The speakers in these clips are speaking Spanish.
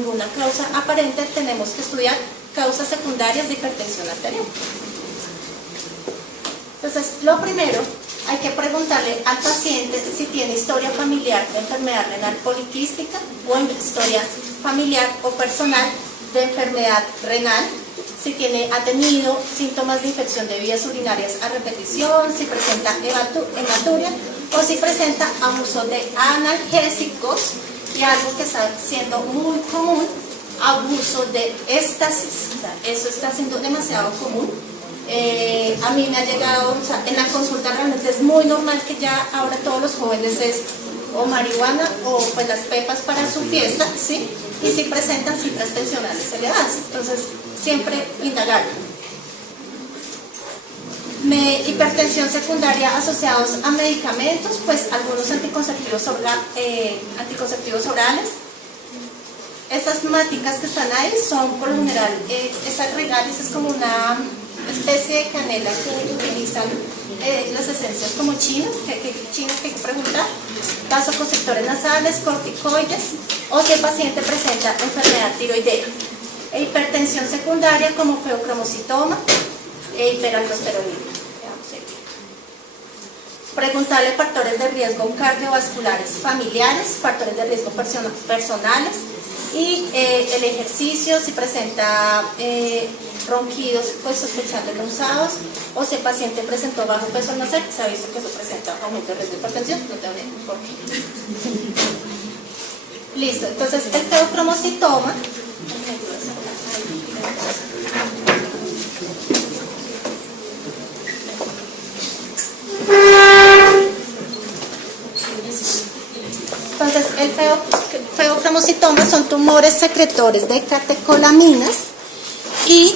ninguna causa aparente, tenemos que estudiar causas secundarias de hipertensión arterial. Entonces, lo primero, hay que preguntarle al paciente si tiene historia familiar de enfermedad renal poliquística o historia familiar o personal de enfermedad renal, si ha tenido síntomas de infección de vías urinarias a repetición, si presenta hematuria o si presenta abuso de analgésicos y algo que está siendo muy común, abuso de éxtasis. O sea, eso está siendo demasiado común. A mí me ha llegado, o sea, en la consulta realmente es muy normal que ya ahora todos los jóvenes es o marihuana o pues las pepas para su fiesta, ¿sí? Y si presentan cifras tensionales elevadas, entonces siempre indagar. Hipertensión secundaria asociados a medicamentos, pues algunos anticonceptivos orales. Estas máticas que están ahí son por lo general, esas regales es como una especie de canela que utilizan las esencias como chinas, que hay que preguntar, vasoconstrictores nasales, corticoides, o si el paciente presenta enfermedad tiroidea. Hipertensión secundaria como feocromocitoma e hiperaldosteronismo. Preguntarle factores de riesgo cardiovasculares familiares, factores de riesgo personales y el ejercicio, si presenta ronquidos, pues sospechando causados, o si el paciente presentó bajo peso al nacer, se ha visto que eso presenta aumento de riesgo de hipertensión, no tengo ni por qué. Listo, entonces el feocromocitoma, entonces el feocromocitoma son tumores secretores de catecolaminas y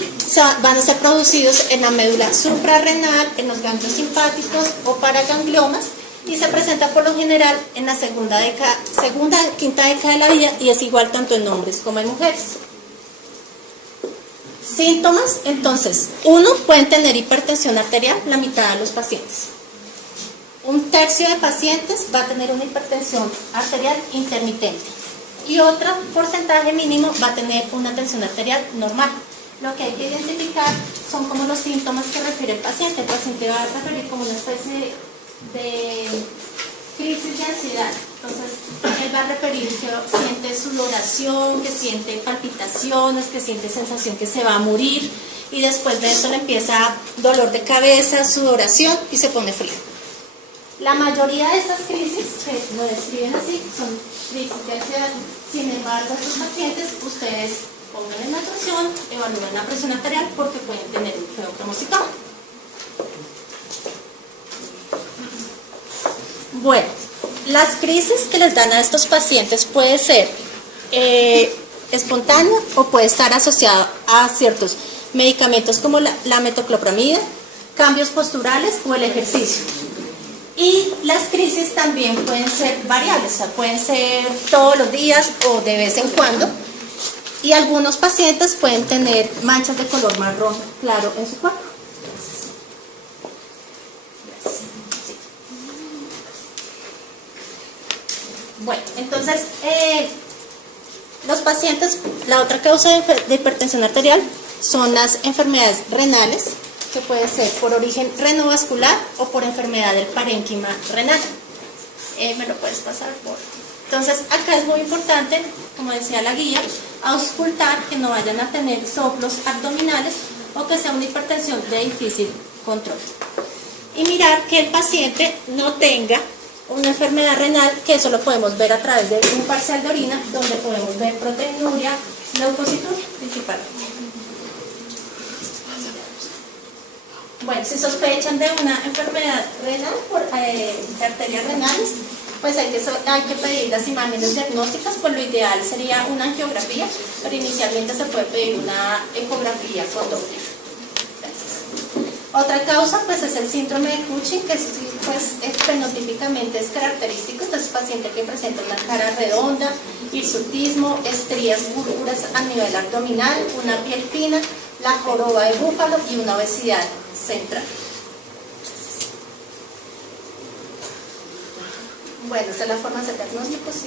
van a ser producidos en la médula suprarrenal, en los ganglios simpáticos o paragangliomas, y se presenta por lo general en la segunda, quinta década de la vida, y es igual tanto en hombres como en mujeres. Síntomas, entonces, pueden tener hipertensión arterial, la mitad de los pacientes. Un tercio de pacientes va a tener una hipertensión arterial intermitente y otro porcentaje mínimo va a tener una tensión arterial normal. Lo que hay que identificar son como los síntomas que refiere el paciente. El paciente va a referir como una especie de crisis de ansiedad. Entonces, él va a referir que siente sudoración, que siente palpitaciones, que siente sensación que se va a morir, y después de eso le empieza dolor de cabeza, sudoración y se pone frío. La mayoría de estas crisis, que lo describen así, son crisis de ansiedad. Sin embargo, estos pacientes, ustedes pongan en nutrición, evalúen la presión arterial porque pueden tener un feocromocitoma. Bueno, las crisis que les dan a estos pacientes puede ser espontánea o puede estar asociada a ciertos medicamentos como la metoclopramida, cambios posturales o el ejercicio. Y las crisis también pueden ser variables, o sea, pueden ser todos los días o de vez en cuando. Y algunos pacientes pueden tener manchas de color marrón claro en su cuerpo. Bueno, entonces, los pacientes, la otra causa de hipertensión arterial son las enfermedades renales, que puede ser por origen renovascular o por enfermedad del parénquima renal. Me lo puedes pasar por... Entonces, acá es muy importante, como decía la guía, auscultar que no vayan a tener soplos abdominales o que sea una hipertensión de difícil control. Y mirar que el paciente no tenga una enfermedad renal, que eso lo podemos ver a través de un parcial de orina, donde podemos ver proteinuria, leucocituria principalmente. Bueno, si sospechan de una enfermedad renal por arterias renales, pues hay que pedir las imágenes diagnósticas. Pues lo ideal sería una angiografía, pero inicialmente se puede pedir una ecografía fotográfica. Otra causa pues es el síndrome de Cushing, que pues fenotípicamente es característico. Entonces, paciente que presenta una cara redonda, hirsutismo, estrías púrpuras a nivel abdominal, una piel fina, la joroba de búfalo y una obesidad central. Bueno, esta es la forma de hacer diagnóstico, ¿sí?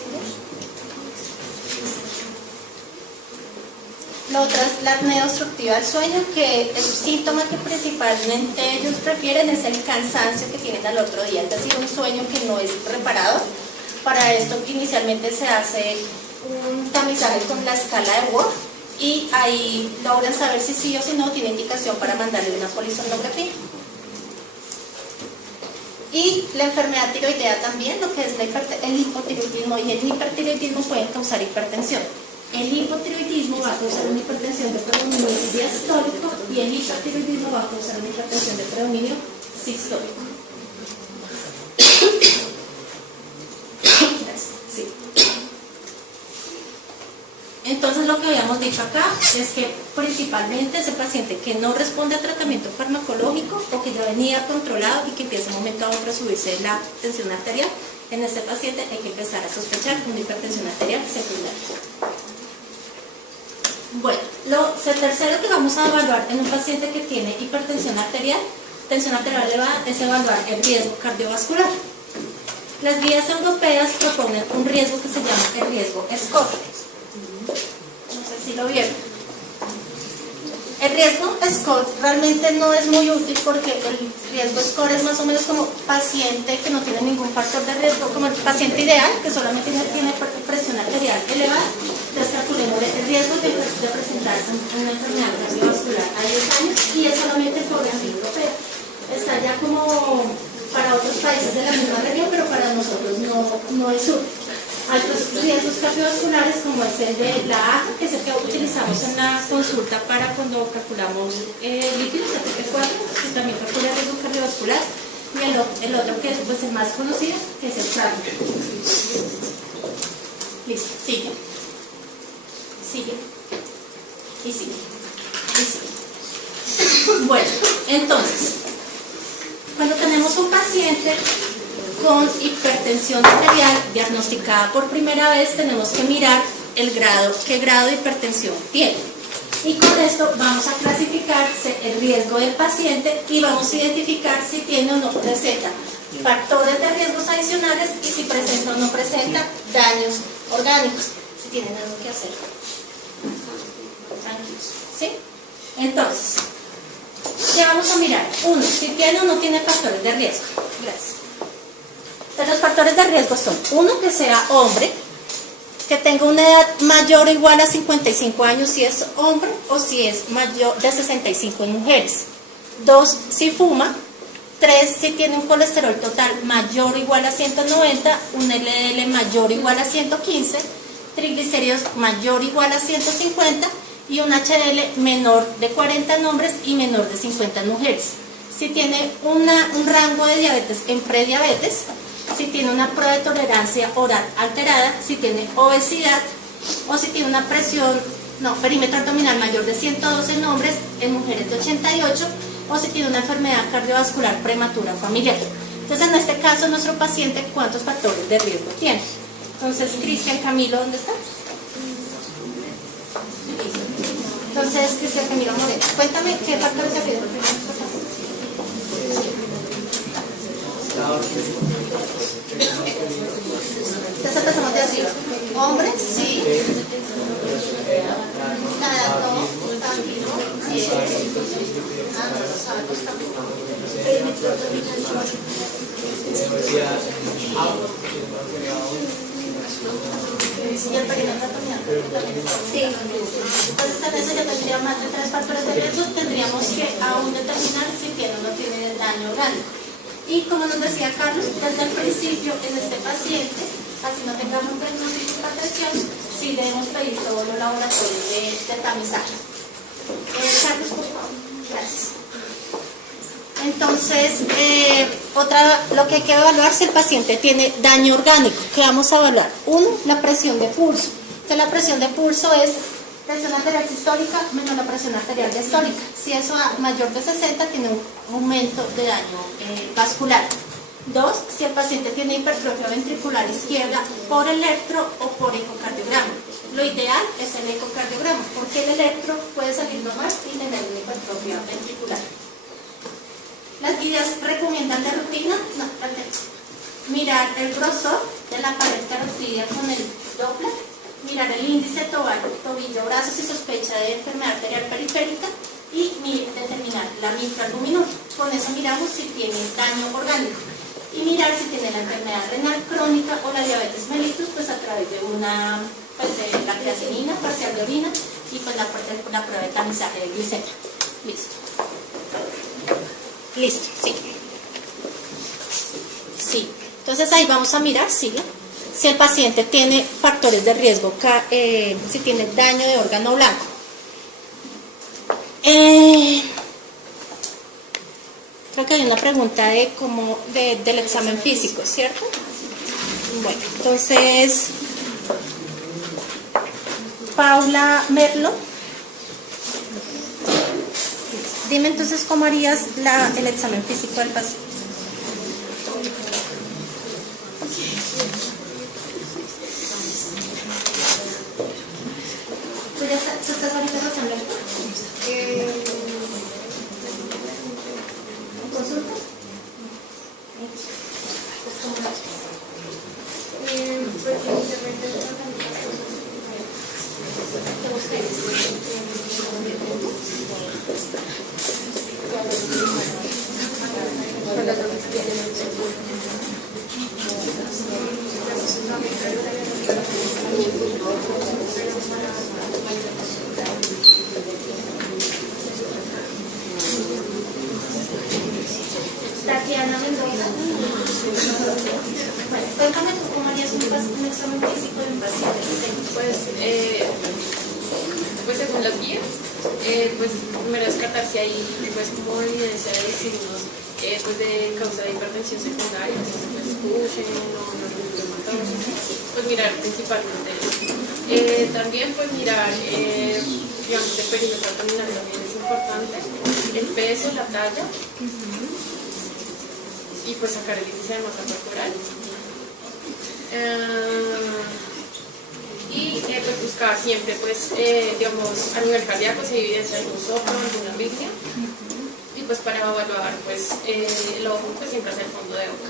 La otra es la apnea obstructiva del sueño, que el síntoma que principalmente ellos prefieren es el cansancio que tienen al otro día, es decir, un sueño que no es reparado. Para esto inicialmente se hace un tamizaje con la escala de Ward y ahí logran saber si sí o si no tiene indicación para mandarle una polisomnografía. Y la enfermedad tiroidea también, lo que es el hipotiroidismo y el hipertiroidismo pueden causar hipertensión. El hipotiroidismo va a causar una hipertensión de predominio diastólico y el hipertiroidismo va a causar una hipertensión de predominio sistólico. Sí. Entonces lo que habíamos dicho acá es que principalmente ese paciente que no responde a tratamiento farmacológico o que ya venía controlado y que empieza un momento a otro a subirse la tensión arterial, en este paciente hay que empezar a sospechar una hipertensión arterial secundaria. Bueno, lo tercero que vamos a evaluar en un paciente que tiene hipertensión arterial, tensión arterial elevada, es evaluar el riesgo cardiovascular. Las guías europeas proponen un riesgo que se llama el riesgo SCORE. No sé si lo vieron. El riesgo SCORE realmente no es muy útil porque el riesgo SCORE es más o menos como paciente que no tiene ningún factor de riesgo, como el paciente ideal que solamente tiene presión arterial elevada. Entonces calculemos el riesgo de presentar una enfermedad cardiovascular a 10 años y es solamente en población europea. Está ya como para otros países de la misma región, pero para nosotros no es útil. Hay otros riesgos cardiovasculares como es el de la AJA, que es el que utilizamos en la consulta para cuando calculamos lípidos, el TP4, que también calcula el riesgo cardiovascular, y el otro que es pues, el más conocido, que es el SARM. Listo, sigue. Sigue. Y sigue. Y sigue. Bueno, entonces, cuando tenemos un paciente con hipertensión arterial diagnosticada por primera vez, tenemos que mirar qué grado de hipertensión tiene. Y con esto vamos a clasificar el riesgo del paciente y vamos a identificar si tiene o no presenta factores de riesgos adicionales y si presenta o no presenta daños orgánicos, si tienen algo que hacer. Tranquilos, ¿sí? Entonces, ¿qué vamos a mirar? Uno, si tiene o no tiene factores de riesgo. Gracias. Entonces, los factores de riesgo son, uno, que sea hombre, que tenga una edad mayor o igual a 55 años si es hombre o si es mayor de 65 en mujeres. Dos, si fuma. Tres, si tiene un colesterol total mayor o igual a 190, un LDL mayor o igual a 115, triglicéridos mayor o igual a 150 y un HDL menor de 40 en hombres y menor de 50 en mujeres. Si tiene un rango de diabetes en prediabetes, si tiene una prueba de tolerancia oral alterada, si tiene obesidad o si tiene una perímetro abdominal mayor de 112 en hombres, en mujeres de 88, o si tiene una enfermedad cardiovascular prematura familiar. Entonces, en este caso, nuestro paciente, ¿cuántos factores de riesgo tiene? Entonces, Cristian Camilo, ¿dónde está? Entonces, Cristian Camilo Moreno, cuéntame qué factores de riesgo tiene nuestro paciente. Entonces empezamos de arriba. Hombre, sí. Nada, no. Tranquilo. Sí. Ah, no lo sabemos tampoco. ¿Y el perímetro abdominal? Sí. Entonces en eso ya tendría más de 3 factores de riesgo. Tendríamos que aún determinar si tiene o no tiene daño orgánico. Y como nos decía Carlos, desde el principio en este paciente, así no tengamos un diagnóstico de hipertensión, sí debemos pedir todos los laboratorios de tamizaje. Carlos, por favor. Gracias. Entonces, lo que hay que evaluar si el paciente tiene daño orgánico. ¿Qué vamos a evaluar? Uno, la presión de pulso. Entonces, la presión de pulso es presión arterial sistólica menos la presión arterial diastólica. Si eso a mayor de 60 tiene un aumento de daño vascular. Dos, si el paciente tiene hipertrofia ventricular izquierda por electro o por ecocardiograma. Lo ideal es el ecocardiograma, porque el electro puede salir normal y tener una hipertrofia ventricular. Las guías recomiendan de rutina, mirar el grosor de la pared carotidia con el Doppler, mirar el índice tobillo, brazo si sospecha de enfermedad arterial periférica y determinar la microalbuminura. Con eso miramos si tiene daño orgánico y mirar si tiene la enfermedad renal crónica o la diabetes mellitus, pues a través de una, pues de la creatinina parcial de orina y pues la prueba de tamizaje de glicemia. Listo. Listo, sí. Sí. Entonces ahí vamos a mirar, sigue. Si el paciente tiene factores de riesgo, si tiene daño de órgano blanco. Creo que hay una pregunta del examen físico, ¿cierto? Bueno, entonces, Paula Merlo, dime entonces cómo harías el examen físico del paciente. ¿Tú estás ahorita pasando el consulta? Tatiana Mendoza. Cuéntame tú cómo harías un examen físico de un paciente. Pues según las guías, pues primero descartar si hay pues como evidencia de signos pues de causa de hipertensión secundaria, pues Cushing o neuroinflamatorio, pues mirar principalmente eso. También pues mirar digamos el perímetro abdominal también es importante, el peso, la talla y pues sacar el índice de masa corporal. Y pues buscar siempre, pues, digamos, a nivel cardíaco si hay evidencia de algún soplo, alguna arritmia. Y pues para evaluar, pues, el ojo, pues siempre hacia el fondo de ojo,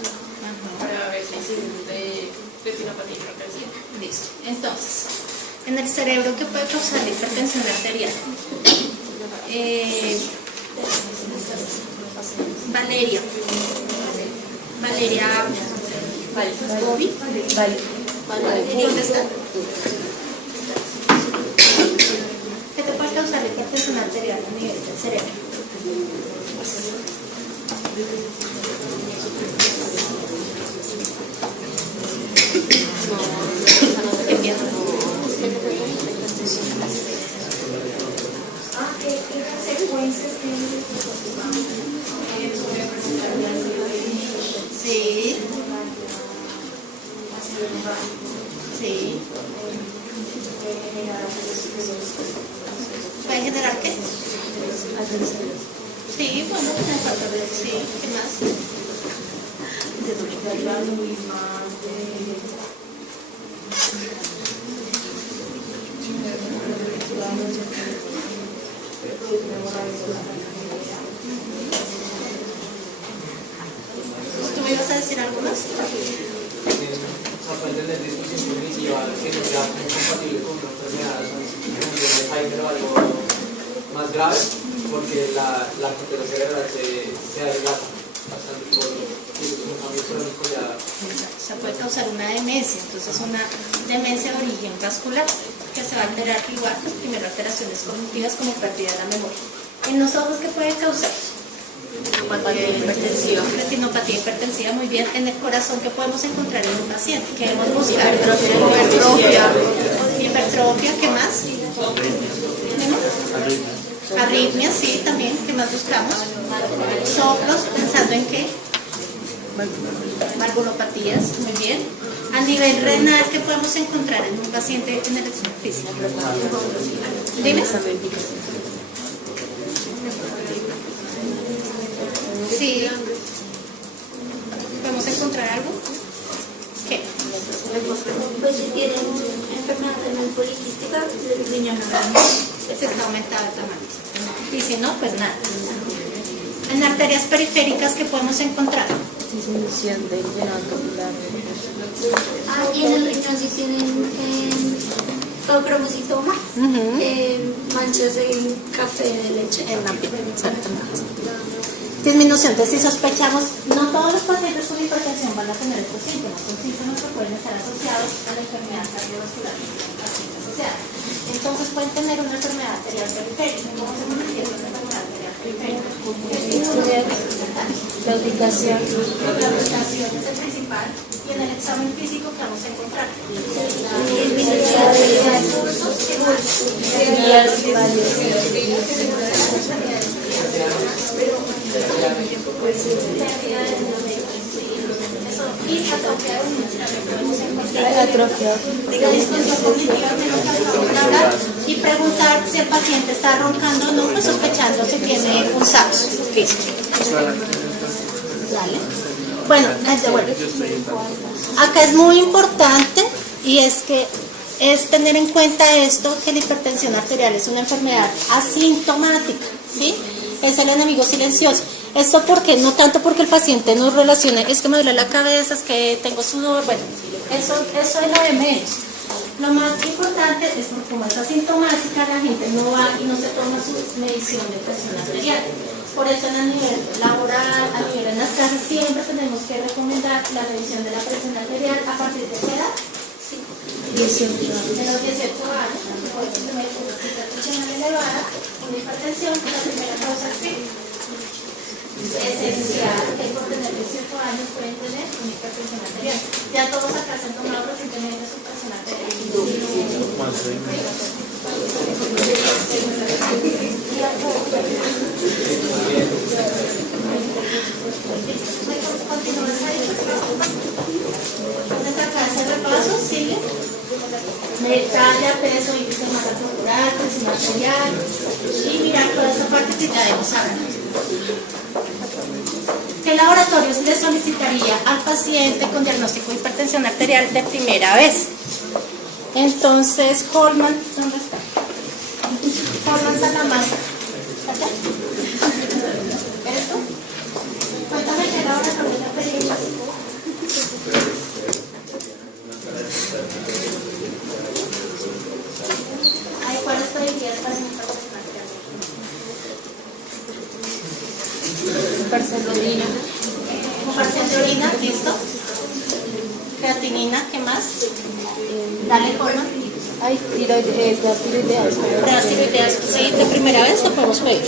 para ver si hay signos de retinopatía hipertensiva. Listo. Entonces, en el cerebro, ¿qué puede causar la hipertensión arterial? Valeria Bobby. ¿Dónde está? ¿Qué te puede causar la hipertensión arterial a nivel del cerebro? ¿Qué piensas? ¿Qué consecuencias tiene? Sí. Sí. ¿Puede generar qué? Sí, bueno, sí, ¿qué más? ¿Tú me ibas a decir algo más? Puede tener disposición cognitiva que no sea compatible con una enfermedad de Alzheimer o algo más grave, porque la corteza cerebral se adelgata bastante por un cambio crónico ya. O sea, puede causar una demencia, entonces una demencia de origen vascular que se va a alterar igual, primero alteraciones cognitivas como pérdida de la memoria. ¿En los ojos qué puede causar? Retinopatía hipertensiva, muy bien. En el corazón, ¿qué podemos encontrar en un paciente? Queremos buscar hipertrofia, ¿qué más? Arritmias, sí, también. ¿Qué más buscamos? Soplos, pensando en qué? Valvulopatías, muy bien. A nivel renal, ¿qué podemos encontrar en un paciente en el examen físico? Dime. Sí. ¿Podemos encontrar algo? ¿Qué? Pues si tienen enfermedad renal poliquística, el riñón Se está aumentado el tamaño. Y si no, pues nada. En arterias periféricas, ¿qué podemos encontrar? Disminución del llenado capilar. Y en el riñón si tienen cromocitoma, manchas del café de leche. En la piel, exactamente. Disminución, entonces si sospechamos, no todos los pacientes con hipertensión van a tener estos síntomas, son síntomas que pueden estar asociados a la enfermedad cardiovascular que tiene el paciente asociada. Entonces pueden tener una enfermedad arterial periférica. ¿Cómo se manifiesta una enfermedad arterial periférica? La ubicación. La ubicación es el principal y en el examen físico que vamos a encontrar. Y atrofia podemos encontrar Atrofia. disfunción cognitiva que nos acabamos de hablar y preguntar si el paciente está roncando o no, pues sospechando si tiene pulsados. Listo. Dale. Bueno, acá es muy importante y es tener en cuenta esto, que la hipertensión arterial es una enfermedad asintomática, ¿sí? Es el enemigo silencioso. Esto porque no tanto porque el paciente nos relacione, es que me duele la cabeza, es que tengo sudor, bueno, eso es lo de menos. Lo más importante es porque como es asintomática, la gente no va y no se toma su medición de presión arterial. Por eso a nivel laboral, a nivel en las casas, siempre tenemos que recomendar la revisión de la presión arterial a partir de qué edad. 18. De los 18 años, puede tener una hipertensión elevada, una hipertensión, la primera causa esencial que por tener 18 años pueden tener una hipertensión arterial. Ya todos acá se han tomado recientemente su presión arterial. Entonces acá hace repaso, sigue. Talla, peso, índice de masa corporal, presión arterial y mirar toda esa parte que ya hemos hablado. ¿Qué laboratorios le solicitaría al paciente con diagnóstico de hipertensión arterial de primera vez? Entonces, Holman, ¿dónde está? Holman Salamanca. ¿Acá? ¿Eres tú? Cuéntame qué laboratorio le pedimos. Ay, ¿cuáles pedirías para mi hipertensión arterial? Parcial de orina. Parcial de orina, listo. Creatinina, ¿qué más? Dale, Holman. Hay tiroideas. Pruebas tiroideas, sí, de primera vez lo podemos pedir.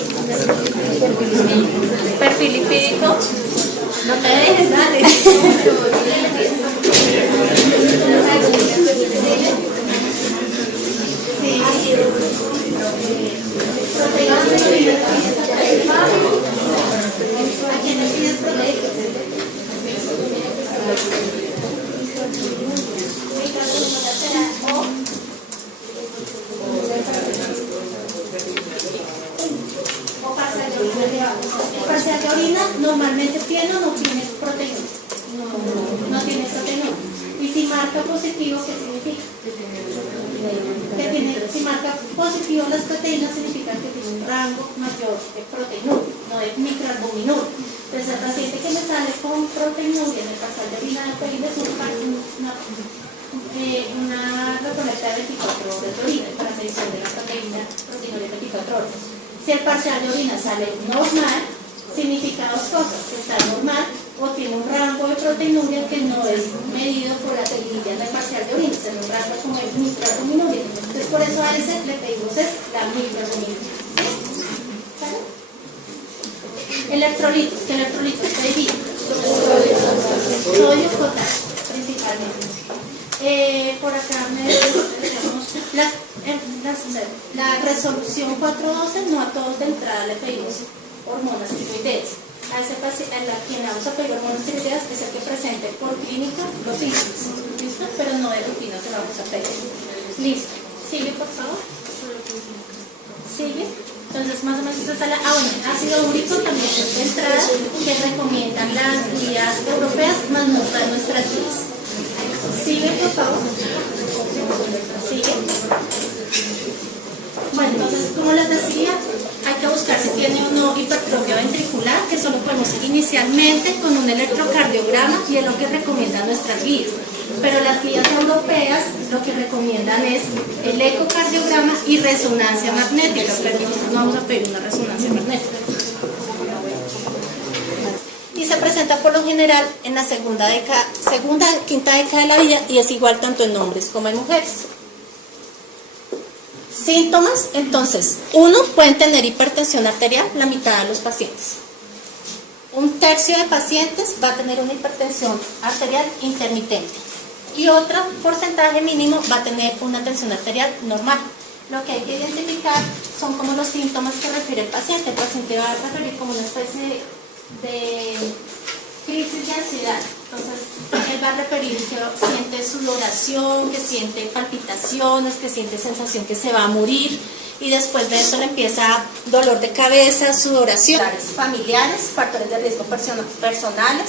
Perfil lipídico. No te dejes, dale. Sí. ¿A quién le pides proteínas? O parcial de orina. El parcial de orina normalmente tiene o no tiene proteína. No tiene proteína. Y si marca positivo, ¿qué significa? Si marca positivo las proteínas, significa que tiene un rango mayor de proteinúria, no de microalbuminúria. Entonces, el paciente que me sale con proteinuria en el parcial de orina del PEI es una recolecta de 24 horas de orina para medición de la proteinuria de 24 horas. Si el parcial de orina sale normal, significa dos cosas, que está normal o tiene un rango de proteinuria que no es medido por la técnica del parcial de orina, se lo rango como el microalbuminuria. Entonces por eso a ese le pedimos es la microalbuminuria. ¿Sí? ¿Vale? Electrolitos, ¿qué electrolitos pediría? Sodio, potasio, principalmente. Por acá tenemos la resolución 412, no a todos de entrada le pedimos hormonas tiroideas. A ese paciente, a quien vamos a pedir hormonas tiroideas es el que presente por clínica los síntomas, ¿listo? Pero no de rutina se lo vamos a pedir. Listo. Sigue, por favor. Sigue. Entonces, más o menos esta sala. Bueno, ácido úrico también es de entrada que recomiendan las guías europeas, más no está en nuestras guías. Sigue, por favor. Sigue. Bueno, entonces, como les decía, hay que buscar si tiene o no hipertrofia ventricular, que solo podemos hacer inicialmente con un electrocardiograma y es lo que recomiendan nuestras guías. pero las guías europeas lo que recomiendan es el ecocardiograma y resonancia magnética, pero nosotros vamos a pedir una resonancia magnética. Y se presenta por lo general en la quinta década de la vida y es igual tanto en hombres como en mujeres. Síntomas, entonces, pueden tener hipertensión arterial, la mitad de los pacientes. Un tercio de pacientes va a tener una hipertensión arterial intermitente y otro porcentaje mínimo va a tener una tensión arterial normal. Lo que hay que identificar son como los síntomas que refiere el paciente. El paciente va a referir como una especie de crisis de ansiedad. Entonces, él va a referir que siente sudoración, que siente palpitaciones, que siente sensación que se va a morir, y después de eso le empieza dolor de cabeza, sudoración, familiares, factores de riesgo personales,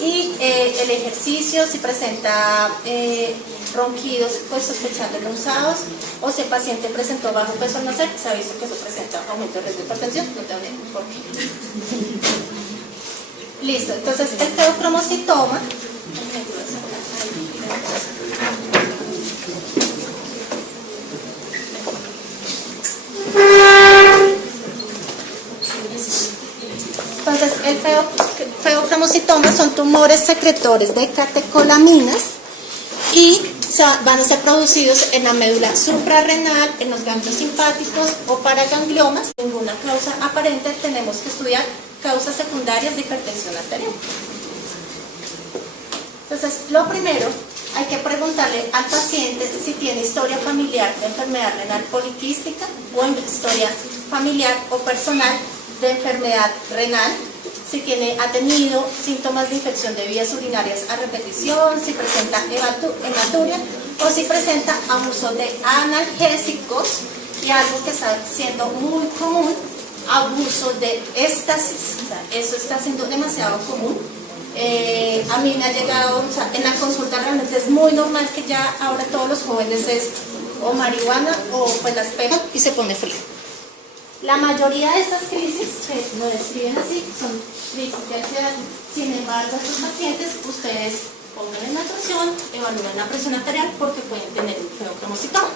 y el ejercicio, si presenta ronquidos, pues sospechando bronceados, o si el paciente presentó bajo peso al nacer, se ha visto que eso presenta aumento de riesgo de hipertensión, no tengo ni por qué. Listo, entonces el feocromocitoma, feocromocitoma son tumores secretores de catecolaminas y van a ser producidos en la médula suprarrenal, en los ganglios simpáticos o paragangliomas. Ninguna causa aparente, tenemos que estudiar causas secundarias de hipertensión arterial. Entonces, lo primero, hay que preguntarle al paciente si tiene historia familiar de enfermedad renal poliquística o historia familiar o personal de enfermedad renal, si ha tenido síntomas de infección de vías urinarias a repetición, si presenta hematuria o si presenta abuso de analgésicos, y algo que está siendo muy común, abuso de éxtasis. O sea, eso está siendo demasiado común. A mí me ha llegado, o sea, en la consulta realmente es muy normal que ya ahora todos los jóvenes es o marihuana o pues las pegan y se pone frío. La mayoría de estas crisis, que lo describen así, son crisis de ansiedad. Sin embargo, estos pacientes, ustedes pongan en atención, evalúen la presión arterial porque pueden tener un feocromocitoma.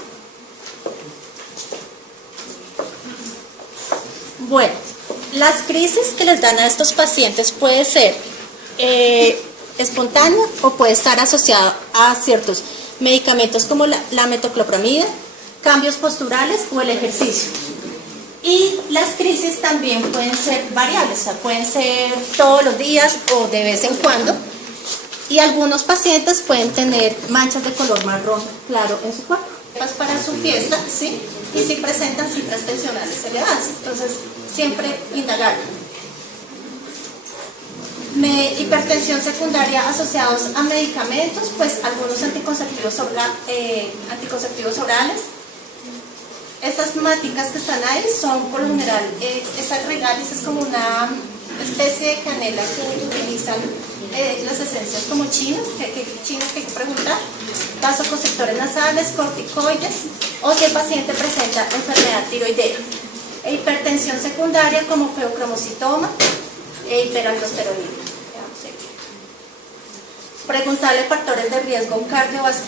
Bueno, las crisis que les dan a estos pacientes puede ser espontánea o puede estar asociada a ciertos medicamentos como la metoclopramida, cambios posturales o el ejercicio. Y las crisis también pueden ser variables, o sea, pueden ser todos los días o de vez en cuando. Y algunos pacientes pueden tener manchas de color marrón claro en su cuerpo. Para su fiesta, ¿sí? Y si presentan cifras tensionales elevadas. Entonces, siempre indagar. Hipertensión secundaria asociados a medicamentos, pues algunos anticonceptivos orales. Estas maticas que están ahí son por lo general, esta regalis es como una especie de canela que utilizan las esencias como chinas, que hay que preguntar, vasoconstrictores nasales, corticoides, o si el paciente presenta enfermedad tiroidea. Hipertensión secundaria como feocromocitoma e hiperaldosteronismo. Preguntarle factores de riesgo cardiovascular.